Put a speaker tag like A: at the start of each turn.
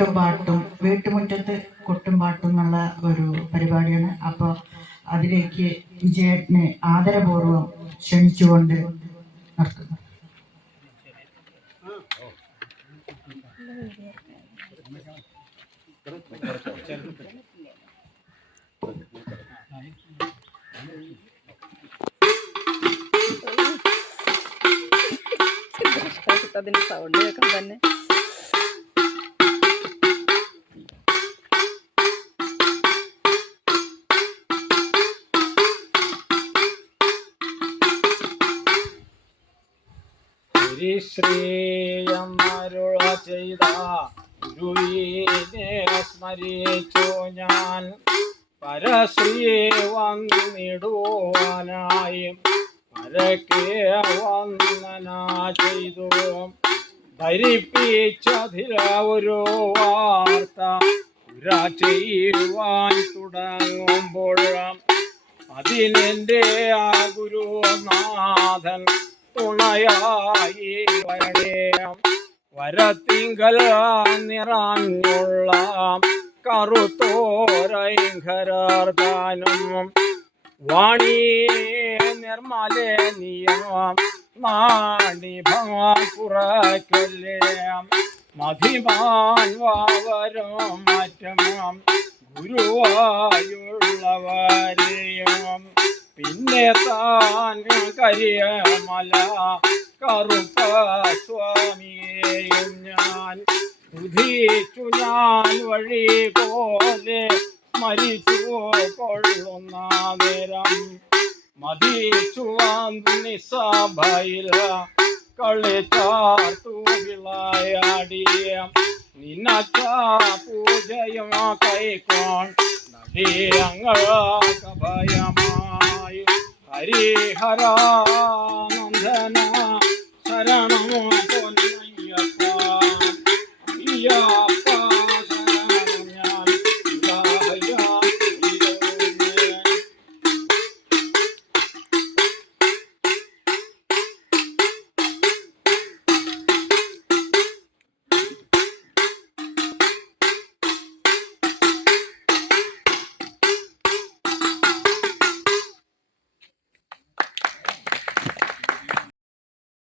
A: കൊട്ടും പാട്ടും വീട്ടുമുറ്റത്ത് കൊട്ടും പാട്ടും എന്നുള്ള ഒരു പരിപാടിയാണ്. അപ്പോൾ അതിലേക്ക് വിജയേട്ടനെ ആദരപൂർവം ക്ഷണിച്ചുകൊണ്ട് നടത്തുന്നു.
B: അതിന്റെ സൗണ്ട് കേൾക്കാൻ തന്നെ.
C: ശ്രീയമ്മരുള ചെയ്ത ഗുരുവിനെ സ്മരിച്ചു ഞാൻ. പരശ്രീ വന്നിടുവാനായി പരക്കേ വന്ദന ചെയ്തു. ധരിപ്പിച്ചതില ഒരു വാർത്ത ചെയ്യുവാൻ തുടങ്ങുമ്പോൾ അതിനെന്റെ ആ ഗുരുനാഥൻ തുണയായി വരണേം വരത്തിങ്കൽ നിറഞ്ഞുള്ള. കറുത്തോരൈങ്കരാർദാനും വാണി നിർമ്മലേ നിയമം. നാണി ഭഗവാൻ കുറക്കല്ലേ മധിമാൻ വാവരും മറ്റും. ഗുരുവായുള്ളവരെയും പിന്നെ താൻ കരിയമല കറുപ്പ സ്വാമിയെയും ഞാൻ ഉദിച്ചു ഞാൻ വഴി പോലെ മരിച്ചു കൊള്ളുന്ന നേരം. മതിച്ചു നിസഭയിൽ കളിച്ചാർത്തു വിളയാടിയ നിന്നച്ച കൈക്കോൺ നടിയങ്ങളാ হরা